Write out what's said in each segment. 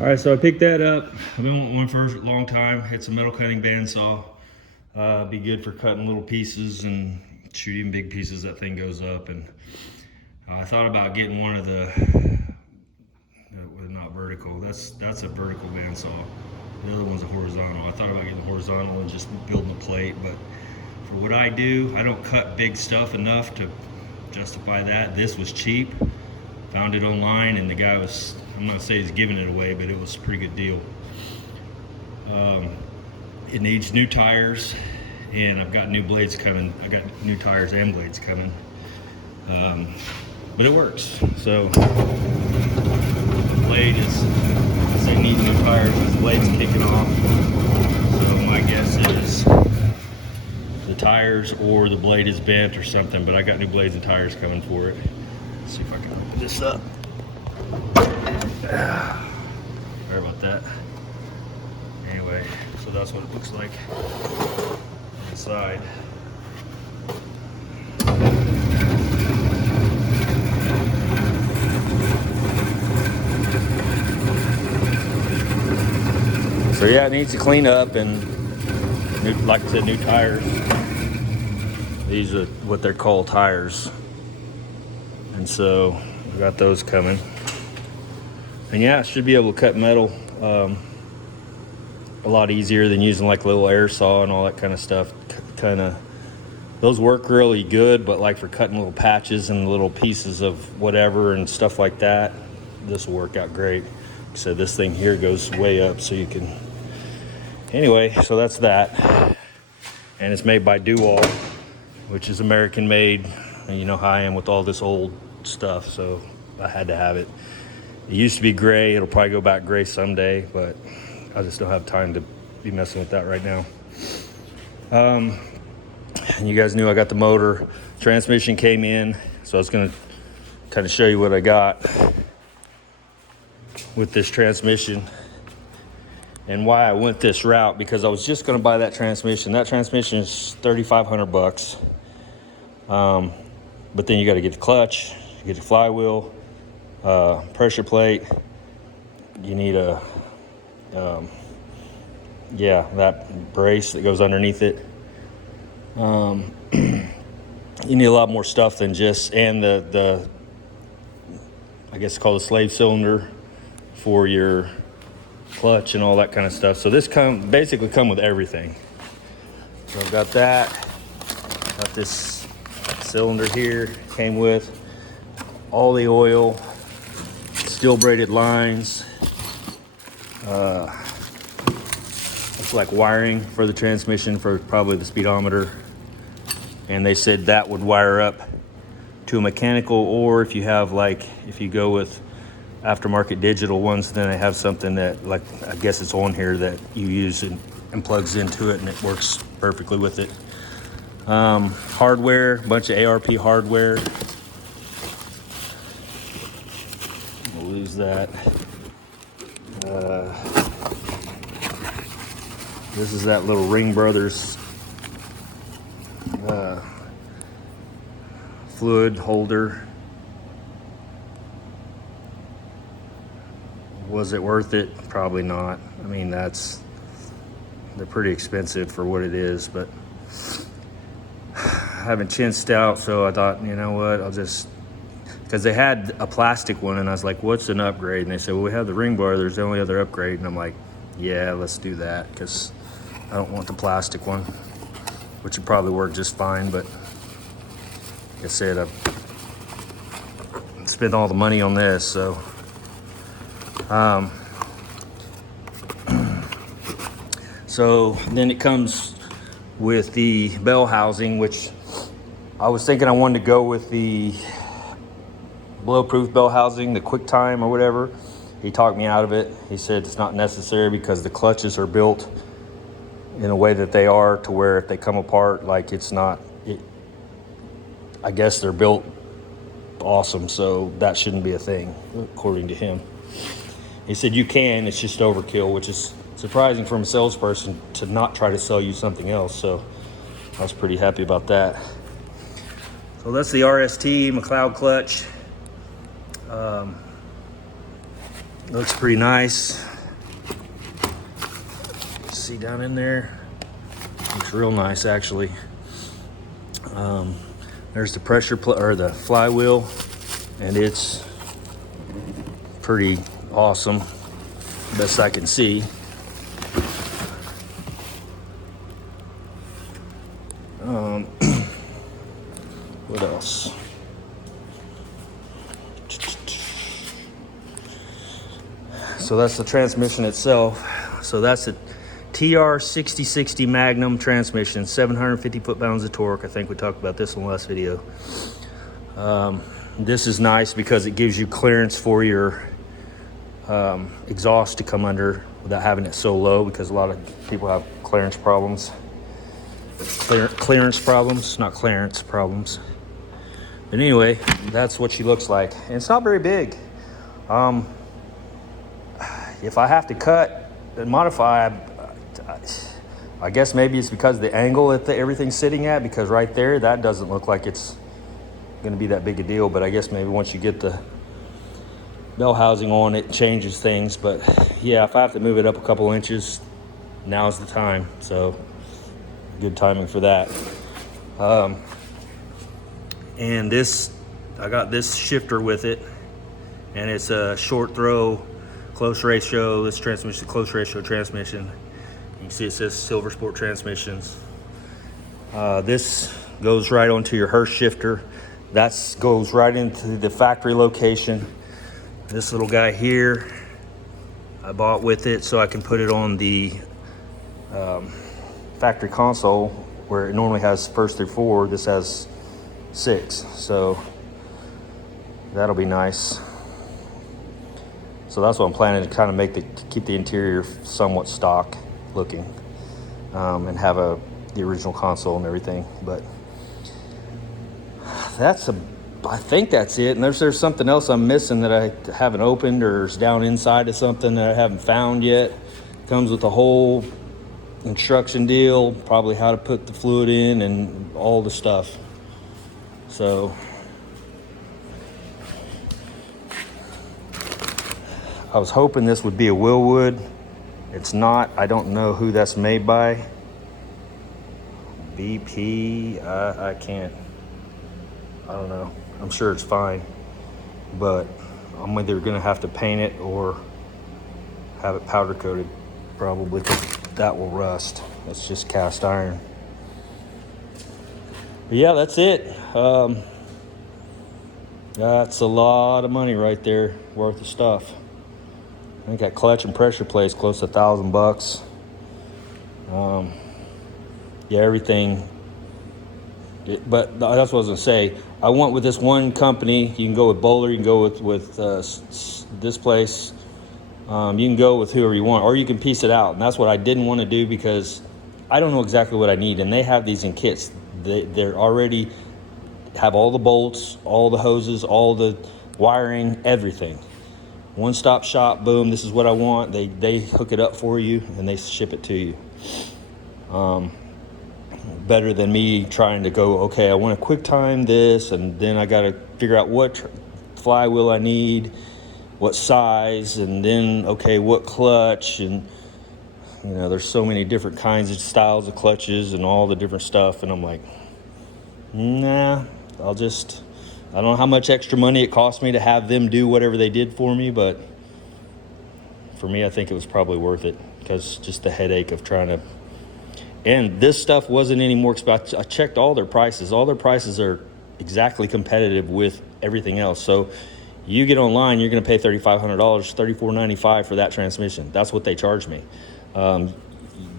All right, so I picked that up. I've been wanting one for a long time. It's a metal cutting bandsaw. Be good for cutting little pieces and shooting big pieces. That thing goes up. And I thought about getting one of the, not vertical. That's a vertical bandsaw. The other one's a horizontal. I thought about getting horizontal and just building a plate, but for what I do, I don't cut big stuff enough to justify that. This was cheap. Found it online, and the guy was, I'm not saying he's giving it away, but it was a pretty good deal. It needs new tires, and I've got new blades coming. I got new tires and blades coming. But it works. So the blade is, I say need new tires, the blade's kicking off. So my guess is the tires or the blade is bent or something, but I got new blades and tires coming for it. Let's see if I can open this up. Sorry about that. Anyway, so that's what it looks like inside. So yeah, it needs to clean up, and new, like I said, new tires. These are what they're called, tires. And so we got those coming. And yeah, it should be able to cut metal a lot easier than using like a little air saw and all that kind of stuff. Those work really good, but like for cutting little patches and little pieces of whatever and stuff like that, this will work out great. So this thing here goes way up, so you can, anyway, so that's that. And it's made by Dual, which is American made. And you know how I am with all this old stuff, so I had to have it. It used to be gray. It'll probably go back gray someday, but I just don't have time to be messing with that right now. And you guys knew I got the motor. Transmission came in, so I was gonna kind of show you what I got with this transmission and why I went this route, because I was just gonna buy that transmission. That transmission is $3,500. But then you got to get the clutch, you get the flywheel, pressure plate. You need a, that brace that goes underneath it. You need a lot more stuff than just, and the I guess it's called a slave cylinder for your clutch and all that kind of stuff. So this basically come with everything. So I've got that, got this cylinder here, came with all the oil, steel braided lines. It's like wiring for the transmission for probably the speedometer. And they said that would wire up to a mechanical, or if you have if you go with aftermarket digital ones, then they have something that, like, I guess it's on here that you use and plugs into it, and it works perfectly with it. Hardware, a bunch of ARP hardware. We'll lose that. This is that little Ring Brothers fluid holder. Was it worth it? Probably not. I mean, they're pretty expensive for what it is, but I haven't chinced out, so I thought, you know what, I'll just, because they had a plastic one, and I was like, what's an upgrade? And they said, well, we have the Ring Brothers, the only other upgrade. And I'm like, yeah, let's do that, because I don't want the plastic one, which would probably work just fine. But like I said, I've spent all the money on this, so so then it comes with the bell housing, which I was thinking I wanted to go with the blow-proof bell housing, the QuickTime or whatever. He talked me out of it. He said it's not necessary because the clutches are built in a way that they are, to where if they come apart, like, it's not, I guess they're built awesome, so that shouldn't be a thing, according to him. He said you can, it's just overkill, which is surprising from a salesperson to not try to sell you something else, so I was pretty happy about that. So that's the RST McLeod clutch. Looks pretty nice. see down in there. Looks real nice, actually. There's the or the flywheel, and it's pretty awesome, best I can see. What else? So that's the transmission itself. So that's a tr6060 magnum transmission, 750 foot-pounds of torque. I think we talked about this in the last video. This is nice because it gives you clearance for your exhaust to come under without having it so low, because a lot of people have clearance problems. Clearance problems, not clearance problems. But anyway, that's what she looks like. And it's not very big. If I have to cut and modify, I guess maybe it's because of the angle that everything's sitting at, because right there, that doesn't look like it's going to be that big a deal. But I guess maybe once you get the bell housing on, it changes things. But yeah, if I have to move it up a couple inches, now's the time. So good timing for that. And this, I got this shifter with it, and it's a short throw, close ratio. This transmission, close ratio transmission. You can see it says Silver Sport Transmissions. This goes right onto your Hurst shifter. That goes right into the factory location. This little guy here, I bought with it so I can put it on the factory console, where it normally has first through 4. This has 6, so that'll be nice. So that's what I'm planning, to kind of keep the interior somewhat stock looking, and have the original console and everything. But I think that's it. And there's something else I'm missing that I haven't opened, or is down inside of something that I haven't found yet. Comes with a whole instruction deal, probably how to put the fluid in and all the stuff. So I was hoping this would be a Willwood. It's not. I don't know who that's made by. BP, I can't. I don't know. I'm sure it's fine, but I'm either gonna have to paint it or have it powder coated, probably, because that will rust. That's just cast iron. But yeah, that's it. That's a lot of money right there, worth of stuff. I think that clutch and pressure plate's close to $1,000. Yeah, everything. But that's what I was gonna say. I went with this one company. You can go with Bowler. You can go with this place. You can go with whoever you want, or you can piece it out. And that's what I didn't want to do, because I don't know exactly what I need. And they have these in kits. They're already have all the bolts, all the hoses, all the wiring, everything. One-stop shop. Boom. This is what I want. They hook it up for you and they ship it to you. Better than me trying to go, okay, I want to quick time this, and then I got to figure out what flywheel I need, what size, and then, okay, what clutch. And you know, there's so many different kinds of styles of clutches and all the different stuff. And I'm like, nah, I don't know how much extra money it cost me to have them do whatever they did for me, but for me, I think it was probably worth it, because just the headache of trying to. And this stuff wasn't any more expensive. I checked all their prices. All their prices are exactly competitive with everything else. So you get online, you're going to pay $3,500, $3,495 for that transmission. That's what they charge me.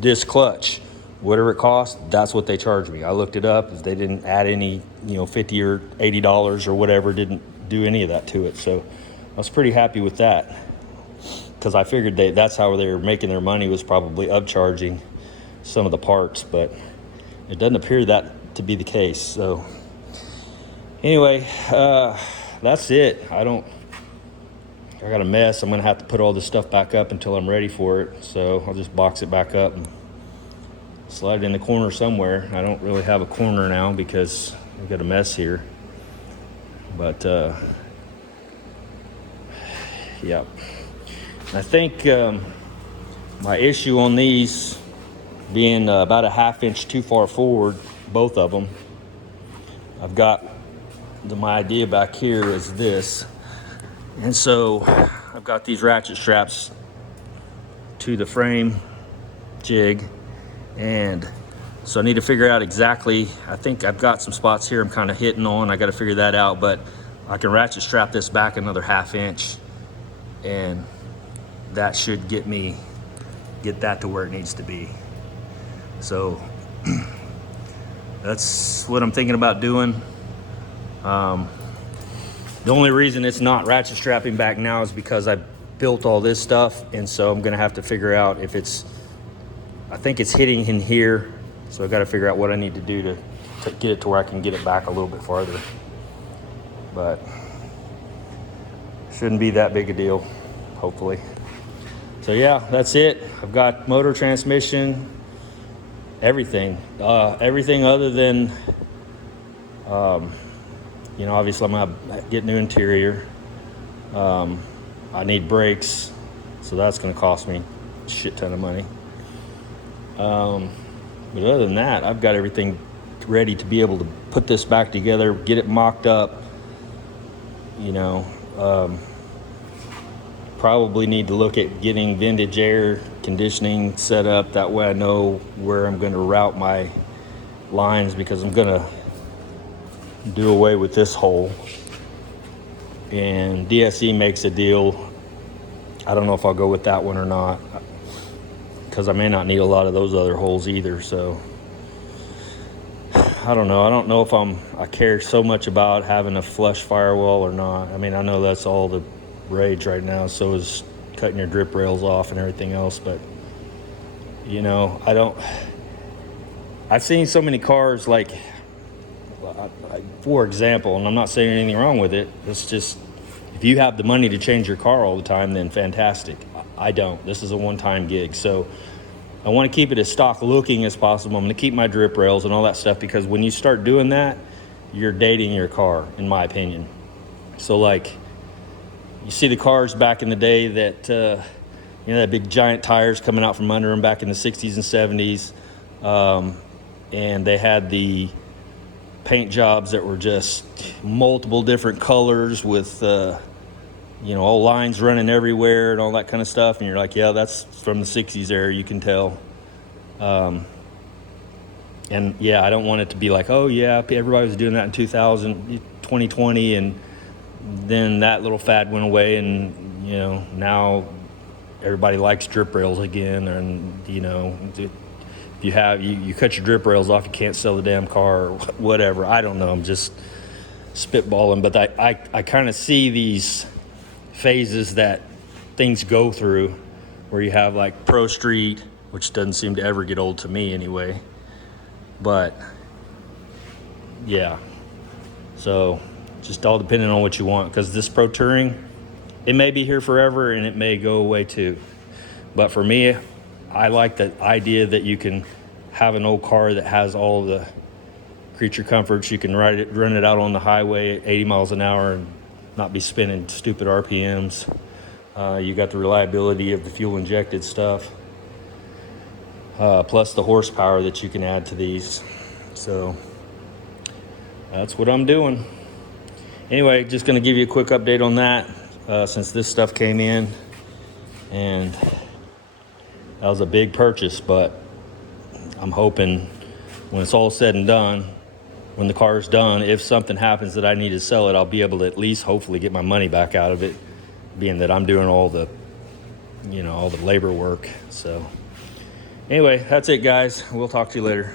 This clutch, whatever it costs, that's what they charge me. I looked it up. They didn't add any, $50 or $80 or whatever. Didn't do any of that to it. So I was pretty happy with that, because I figured that's how they were making their money, was probably upcharging some of the parts, but it doesn't appear that to be the case. So anyway, that's it. I got a mess. I'm gonna have to put all this stuff back up until I'm ready for it. So I'll just box it back up and slide it in the corner somewhere. I don't really have a corner now because I've got a mess here. But yeah, I think my issue on these being about a 1/2 inch too far forward, both of them. I've got my idea back here is this. And so I've got these ratchet straps to the frame jig, and so I need to figure out exactly, I think I've got some spots here I'm kind of hitting on. I got to figure that out, but I can ratchet strap this back another 1/2 inch, and that should get that to where it needs to be. So that's what I'm thinking about doing. The only reason it's not ratchet strapping back now is because I built all this stuff, and so I'm gonna have to figure out if I think it's hitting in here, so I gotta figure out what I need to do to get it to where I can get it back a little bit farther. But shouldn't be that big a deal, hopefully. So yeah, that's it. I've got motor, transmission, everything other than obviously I'm gonna get new interior. I need brakes, so that's gonna cost me a shit ton of money. But other than that, I've got everything ready to be able to put this back together, get it mocked up. Probably need to look at getting vintage air conditioning set up. That way I know where I'm going to route my lines, because I'm going to do away with this hole. And DSE makes a deal. I don't know if I'll go with that one or not, because I may not need a lot of those other holes either. So I don't know. I don't know if I care so much about having a flush firewall or not. I mean, I know that's all the rage right now. So is cutting your drip rails off and everything else. But I've seen so many cars, like, for example, and I'm not saying anything wrong with it, it's just, if you have the money to change your car all the time, then fantastic. I don't. This is a one-time gig, so I want to keep it as stock looking as possible. I'm going to keep my drip rails and all that stuff, because when you start doing that, you're dating your car, in my opinion. So, like, you see the cars back in the day that that big giant tires coming out from under them back in the 60s and 70s, and they had the paint jobs that were just multiple different colors with all lines running everywhere and all that kind of stuff, and you're like, yeah, that's from the 60s era, you can tell. And yeah, I don't want it to be like, oh yeah, everybody was doing that in 2020, and then that little fad went away, and now everybody likes drip rails again. And if you cut your drip rails off, you can't sell the damn car or whatever. I don't know, I'm just spitballing, but I kind of see these phases that things go through, where you have like Pro Street, which doesn't seem to ever get old to me anyway. But yeah, so just all depending on what you want, because this Pro Touring, it may be here forever and it may go away too. But for me, I like the idea that you can have an old car that has all the creature comforts. You can run it out on the highway at 80 miles an hour and not be spinning stupid RPMs. You got the reliability of the fuel injected stuff, plus the horsepower that you can add to these. So that's what I'm doing. Anyway, just going to give you a quick update on that, since this stuff came in, and that was a big purchase. But I'm hoping when it's all said and done, when the car's done, if something happens that I need to sell it, I'll be able to at least hopefully get my money back out of it, being that I'm doing all the labor work. So anyway, that's it, guys. We'll talk to you later.